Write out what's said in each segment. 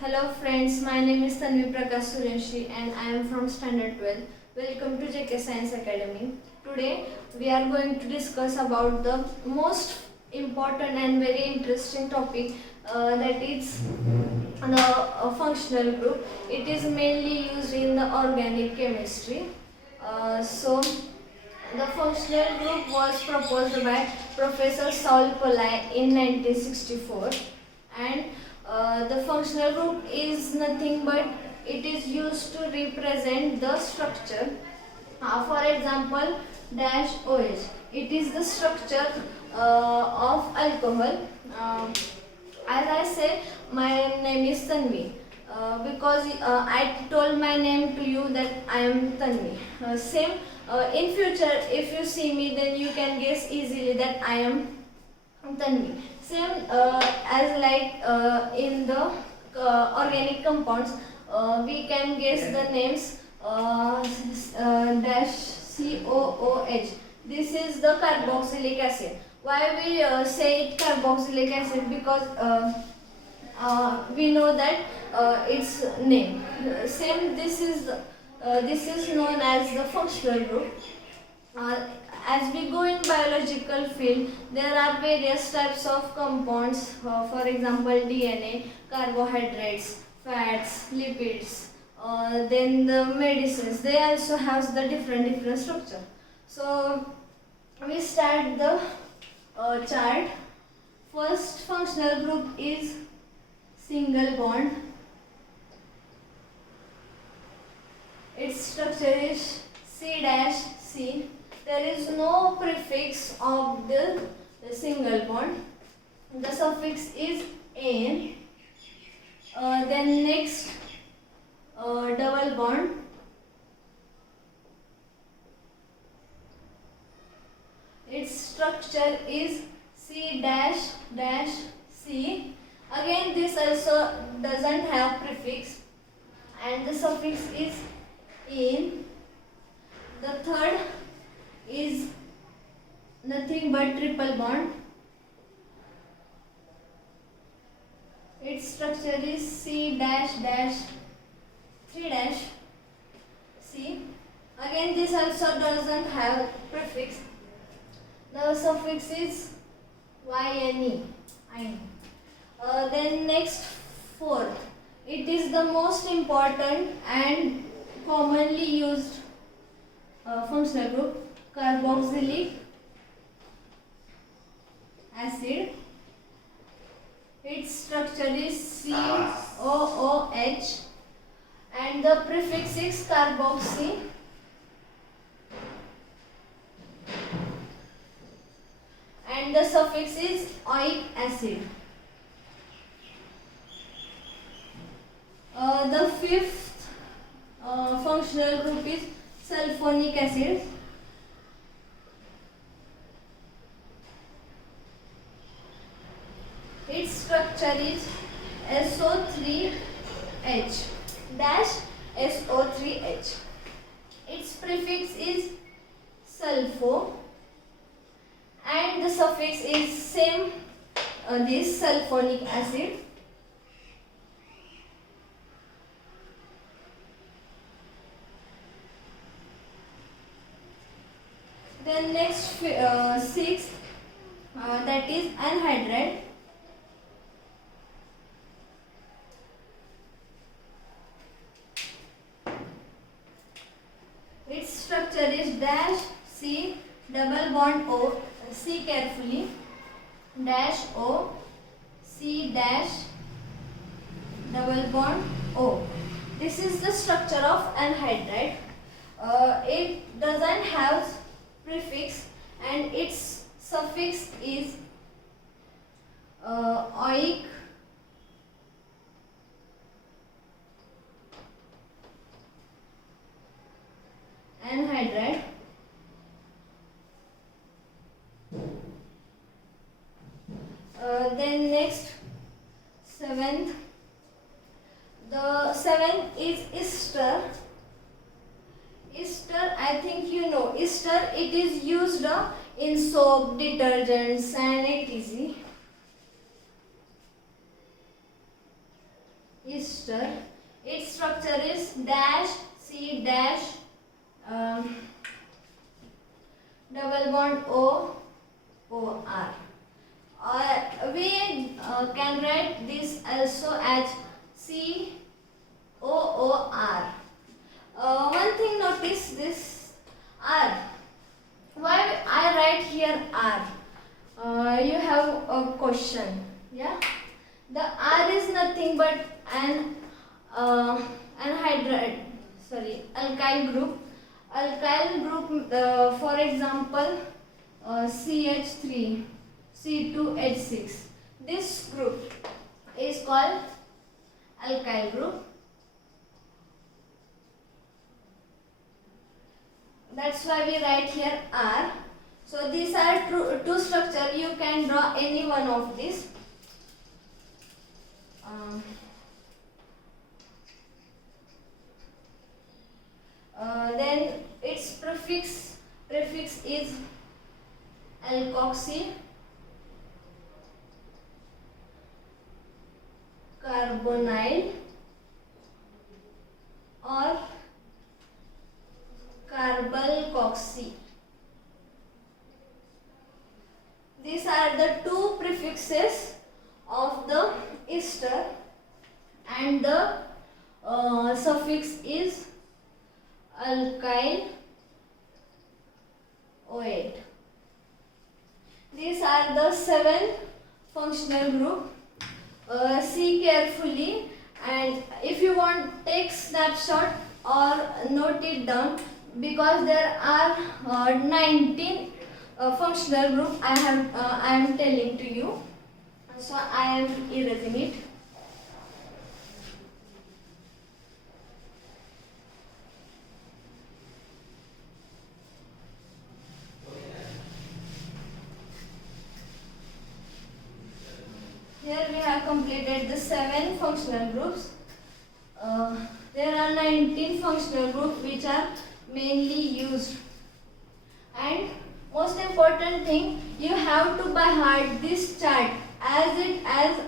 Hello friends, my name is Tanvi Prakash Suryashi and I am from Standard 12. Welcome to JK Science Academy. Today we are going to discuss about the most important and very interesting topic that is the functional group. It is mainly used in the organic chemistry. The functional group was proposed by Professor Saul Pollak in 1964 and the functional group is nothing but it is used to represent the structure. For example, dash OH. It is the structure of alcohol. As I said, my name is Tanvi. Because I told my name to you that I am Tanvi. Same in future, if you see me, then you can guess easily that I am Tanvi. Same as like in the organic compounds, we can guess the names dash COOH. This is the carboxylic acid. Why we say it carboxylic acid? Because we know that its name. Same. This is known as the functional group. As we go in biological field, there are various types of compounds. For example, DNA, carbohydrates, fats, lipids. Then the medicines. They also have the different structure. So we start the chart. First functional group is single bond. Its structure is C-C. There is no prefix of the single bond. The suffix is N. Then next double bond. Its structure is C-C. Again, this also doesn't have prefix, and the suffix is in. The third is nothing but triple bond. Its structure is C-3-C. Again, this also doesn't have prefix. The suffix is YNE. Then next, fourth. It is the most important and commonly used functional group, carboxylic acid. Its structure is COOH and the prefix is carboxy. And the suffix is oic acid. The fifth functional group is sulfonic acid. Its structure is SO3H dash SO3H. Its prefix is sulfo and the suffix is same, this sulfonic acid. Then next sixth, that is anhydride. Its structure is dash C double bond O. C carefully. Dash O. C dash double bond O. This is the structure of anhydride. It doesn't have prefix and its suffix is oic. Anhydride. Then next, seventh. The seventh is ester. Ester, I think you know. Ester, it is used in soap, detergents and etc. Ester. ester. Its structure is dash C dash double bond O O R. We can write this also as C O O R. One thing, notice this R. Why I write here R? You have a question, yeah? The R is nothing but an alkyl group. Alkyl group, for example, CH3, C2H6. This group is called alkyl group. That's why we write here R. So these are two structure. You can draw any one of these. Then its prefix is alkoxy, carbonyl or carbalkoxy. These are the two prefixes of the ester, and the suffix is alkyl OH. These are the 7 functional group. See carefully, and if you want, take snapshot or note it down, because there are 19 functional group I am telling to you. So I am erasing it. Here we have completed the 7 functional groups. There are 19 functional groups which are mainly used. And most important thing, you have to by heart this chart as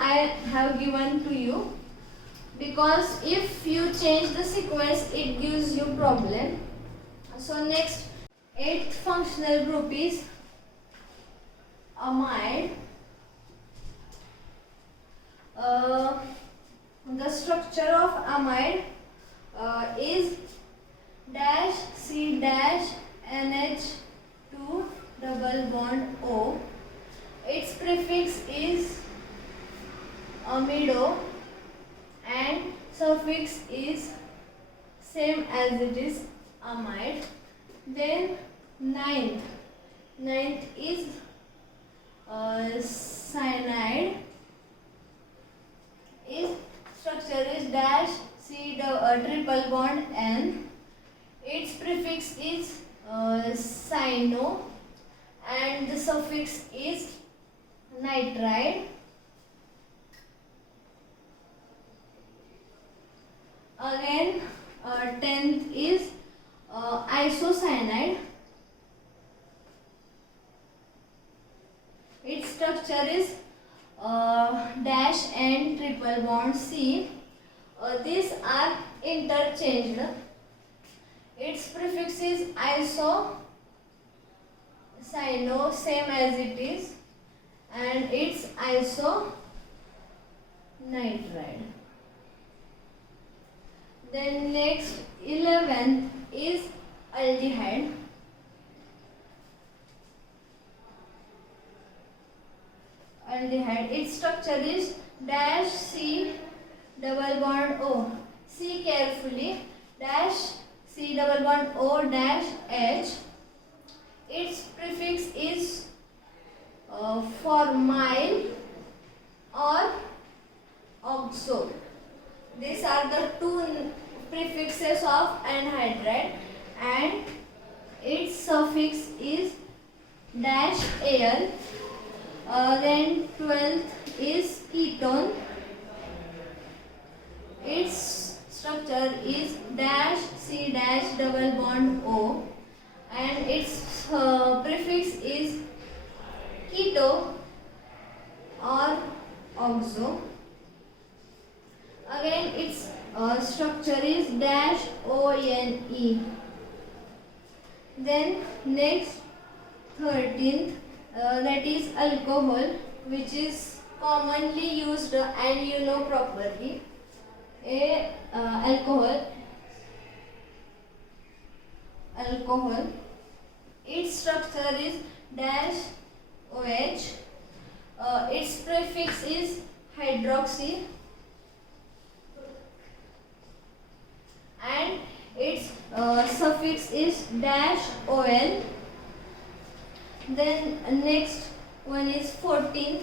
I have given to you, because if you change the sequence, it gives you problem. So next, 8th functional group is amide. The structure of amide is dash C dash NH2 double bond O. Its prefix is amido and suffix is same as it is amide. Then ninth is cyanide. Its structure is dash C triple bond N. Its prefix is cyano and the suffix is nitride. Again, 10th is isocyanide. Its structure is dash N triple bond C. These are interchanged. Its prefix is iso, cyano, same as it is, and it's iso nitride. Then next, 11th is aldehyde. Its structure is dash C double bond O. See carefully, dash C double bond O dash H. Its prefix is formyl or oxo. These are the two prefixes of anhydride, and its suffix is dash Al. Then 12th is ketone. Its structure is dash C dash double bond O, and its prefix is keto or oxo. Again, its structure is dash ONE. Then next 13th, that is alcohol, which is commonly used and you know properly. Alcohol. Its structure is dash OH. Its prefix is hydroxy and its suffix is dash OL. Then next one is 14th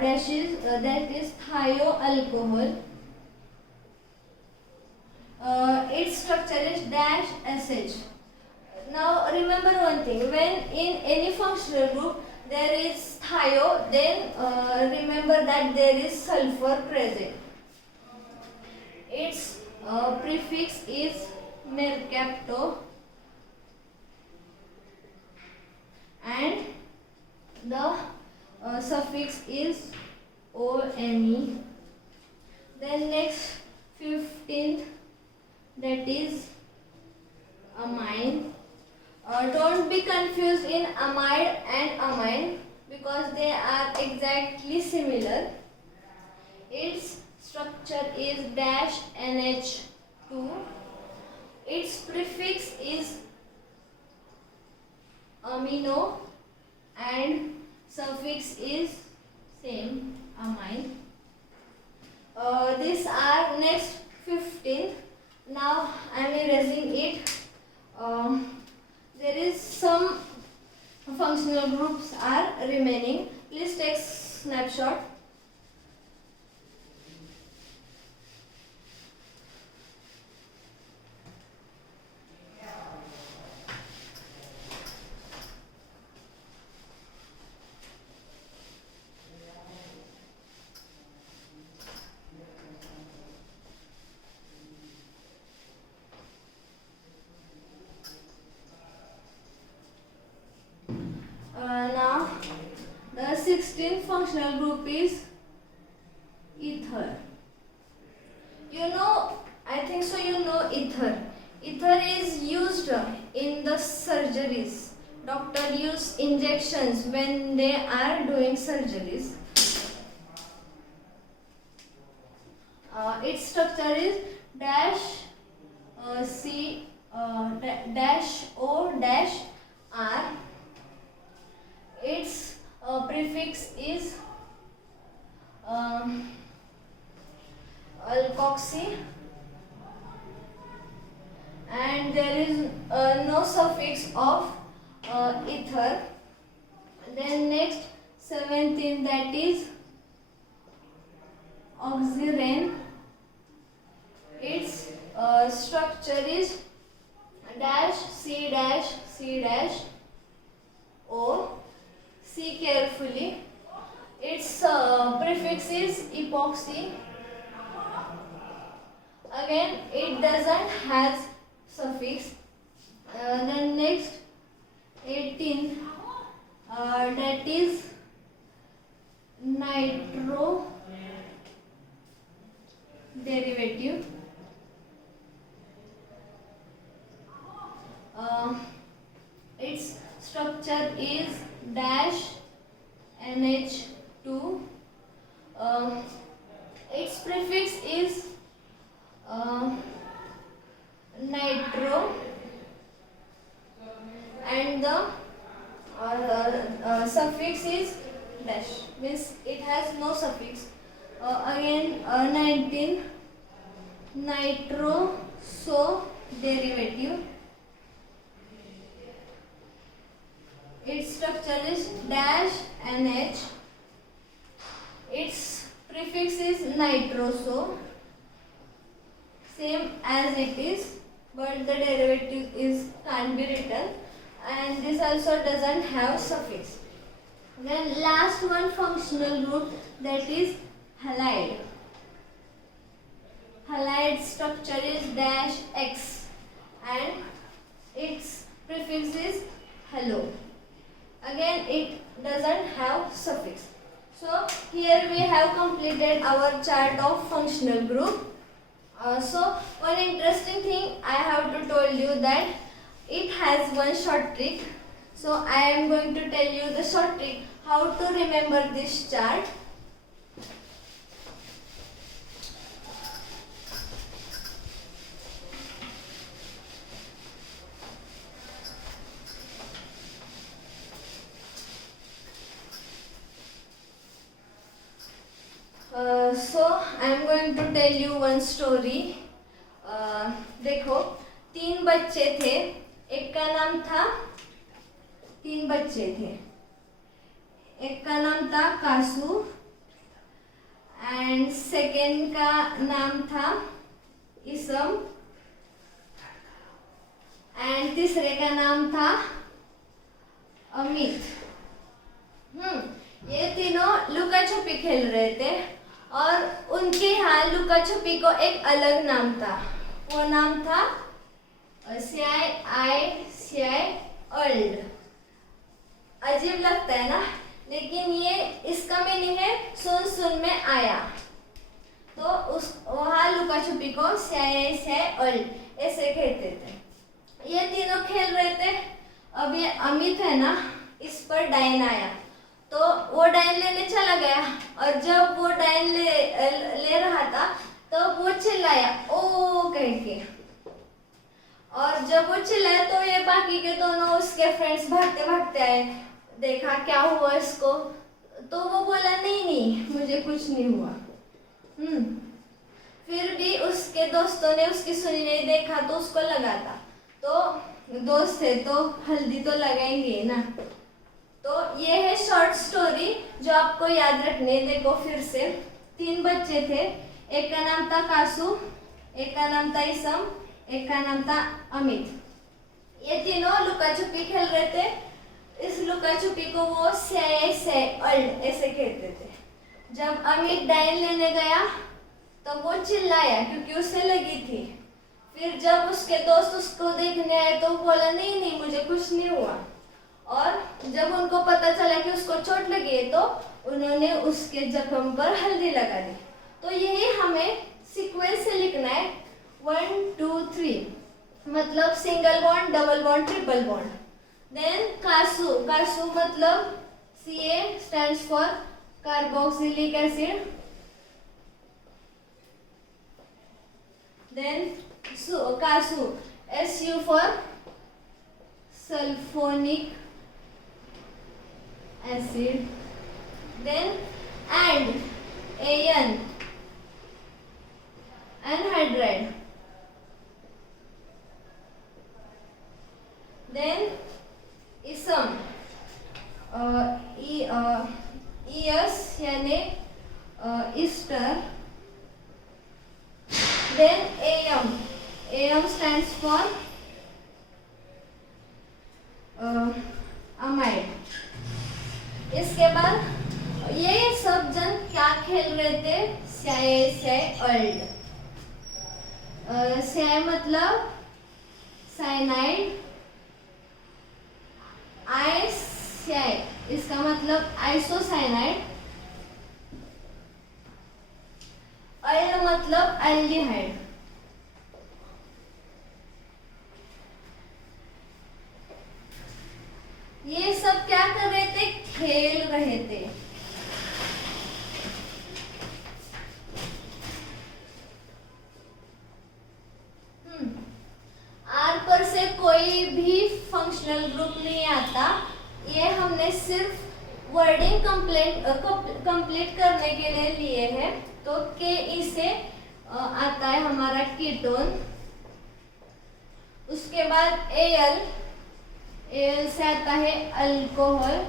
dashes, that is thioalcohol. Its structure is dash SH. Now remember one thing, when in any functional group there is thio, then remember that there is sulfur present. Its prefix is mercapto and the suffix is ONE. Then next 15th, that is amine. Don't be confused in amide and amine because they are exactly similar. Its structure is dash NH2. Its prefix is amino and suffix is same, amine. These are next 15th. Now I am erasing it. There is some functional groups are remaining. Please take snapshot. Now the 16th functional group is ether. You know, I think so you know ether. Ether is used in the surgeries. Doctor use injections when they are doing surgeries. Its structure is dash dash O dash R. Its prefix is alkoxy and there is no suffix of ether. Then next 17th, that is oxirane. Its structure is dash C dash O. See carefully. Its prefix is epoxy. Again, it doesn't have suffix. Then next 18, that is nitro derivative. Its structure is dash NH2. Its prefix is nitro and the suffix is dash, means it has no suffix. Again 19, nitro so derivative. Its structure is dash NH. Its prefix is nitroso, same as it is, but the derivative can't be written, and this also doesn't have suffix. Then last one functional group, that is halide. Halide structure is dash X and its prefix is halo. Again, it doesn't have suffix. So here we have completed our chart of functional group. So one interesting thing I have to told you that it has one short trick. So I am going to tell you the short trick how to remember this chart. So I am going to tell you one story. देखो, तीन बच्चे थे. एक का नाम था, तीन बच्चे थे. एक का नाम था कासू एंड सेकेंड का नाम था इसम एंड तीसरे का नाम था अमित. ये तीनों लुका छुपी खेल रहे थे और उनके यहाँ लुका छुपी को एक अलग नाम था. वो नाम था CI ओल्ड. अजीब लगता है ना, लेकिन ये इसका मीनिंग है सुन सुन में आया. तो उस वहाँ लुका छुपी को CI ओल्ड ऐसे कहते थे. ये तीनों खेल रहे थे. अब ये अमित है ना, इस पर डायन आया तो वो डायन लेने चला गया और जब वो डायन ले रहा था तो वो चिल्लाया ओ कह के. और जब वो चिल्लाया तो ये बाकी के दोनों उसके फ्रेंड्स भागते भागते आए. देखा क्या हुआ इसको, तो वो बोला नहीं नहीं मुझे कुछ नहीं हुआ. फिर भी उसके दोस्तों ने उसकी सुनी नहीं. देखा तो उसको लगा था. तो दोस्त थे तो हल्दी तो लगाएंगे ना. तो ये है शॉर्ट स्टोरी जो आपको याद रखने. देखो फिर से, तीन बच्चे थे. एक का नाम था कासू, एक का नाम था इसम, एक का नाम था अमित. ये तीनों लुका छुपी खेल रहे थे. इस लुका छुपी को वो से ओल्ड ऐसे कहते थे. जब अमित डायन लेने गया तो वो चिल्लाया क्योंकि उसे लगी थी. फिर जब उसके दोस्त उसको देखने आए तो बोला नहीं नहीं मुझे कुछ नहीं हुआ. और जब उनको पता चला कि उसको चोट लगी है तो उन्होंने उसके जख्म पर हल्दी लगा दी. तो यही हमें सीक्वेंस से लिखना है 1 2 3. मतलब single bond, double bond, triple bond. Then कासू, कासू मतलब Ca stands for carboxylic acid. Then kasu Su for sulfonic acid. Then and An anhydride. Then ism ES यानी ester. Then Am stands for amide. इसके बाद ये सब जन क्या खेल रहे थे? CI old. CI मतलब साइनाइड. ICI इसका मतलब आइसोसाइनाइड. ओल्ड मतलब एल्डिहाइड. ये सब क्या कर रहे थे? खेल रहे थे. आर पर से कोई भी फंक्शनल ग्रुप नहीं आता. ये हमने सिर्फ वर्डिंग कंप्लीट करने के लिए है. तो के से आता है हमारा कीटोन. उसके बाद एल से आता है अल्कोहल.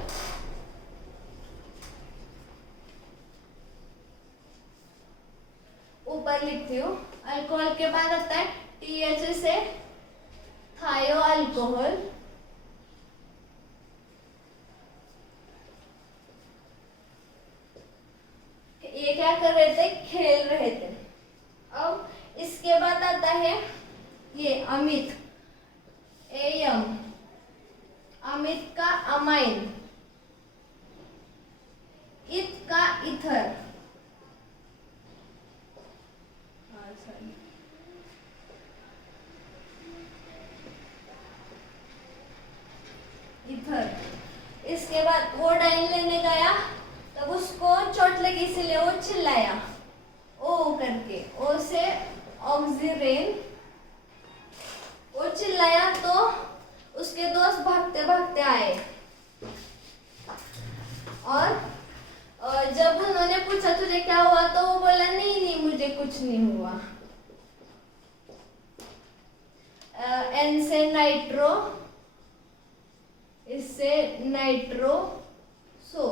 ऊपर लिखती हूँ. अल्कोहल के बाद आता है TH से थायो अल्कोहल. ये क्या कर रहे थे? खेल रहे थे. अब इसके बाद आता है ये अमित. एम अमित का अमाइन. इत का इथर. उसके बाद वो डाइन लेने गया, तब उसको चोट लगी इसलिए वो चिल्लाया ओ करके, ओ से ऑक्सीरेन। वो चिल्लाया तो उसके दोस्त भागते भागते आए और जब उन्होंने पूछा तुझे क्या हुआ, तो वो बोला नहीं नहीं मुझे कुछ नहीं हुआ। एन से नाइट्रो, इससे नाइट्रो सो,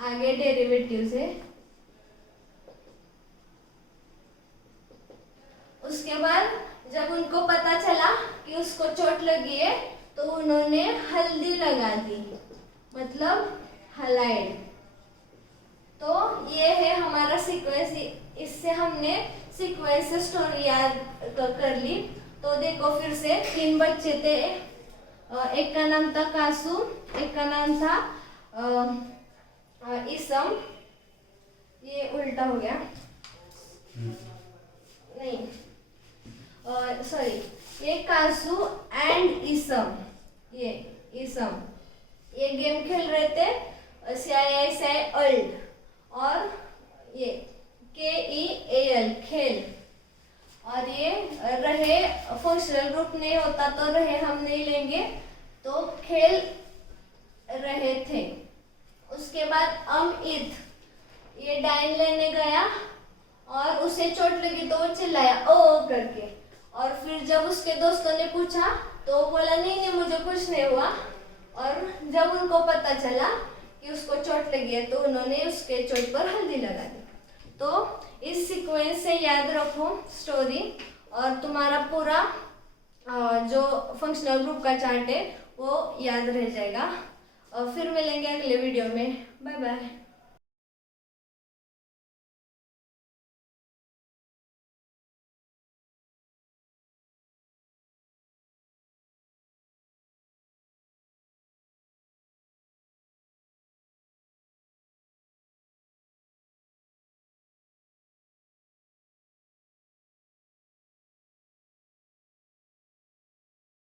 आगे डेरिवेटिव से। उसके बाद जब उनको पता चला कि उसको चोट लगी है तो उन्होंने हल्दी लगा दी, मतलब हलाइड। तो ये है हमारा सीक्वेंस, इससे हमने सीक्वेंस से स्टोरी याद कर ली। तो देखो फिर से 3 बच्चे थे, एक का नाम था कासू, एक का नाम था इसम, ये उल्टा हो गया, नहीं सॉरी, ये कासू एंड इसम, ये इसम, ये गेम खेल रहे थे CII अल्ड, और ये KEAL खेल, और ये रहे फंक्शनल ग्रुप नहीं होता तो रहे हम नहीं लेंगे, तो खेल रहे थे। उसके बाद अमित, ये डाइन लेने गया और उसे चोट लगी तो वो चिल्लाया ओ करके, और फिर जब उसके दोस्तों ने पूछा तो वो बोला नहीं नहीं मुझे कुछ नहीं हुआ, और जब उनको पता चला कि उसको चोट लगी है तो उन्होंने उसके चोट पर हल्दी लगा दी। तो इस सीक्वेंस से याद रखो स्टोरी, और तुम्हारा पूरा जो फंक्शनल ग्रुप का चार्ट है वो याद रह जाएगा। और फिर मिलेंगे अगले वीडियो में। Bye bye.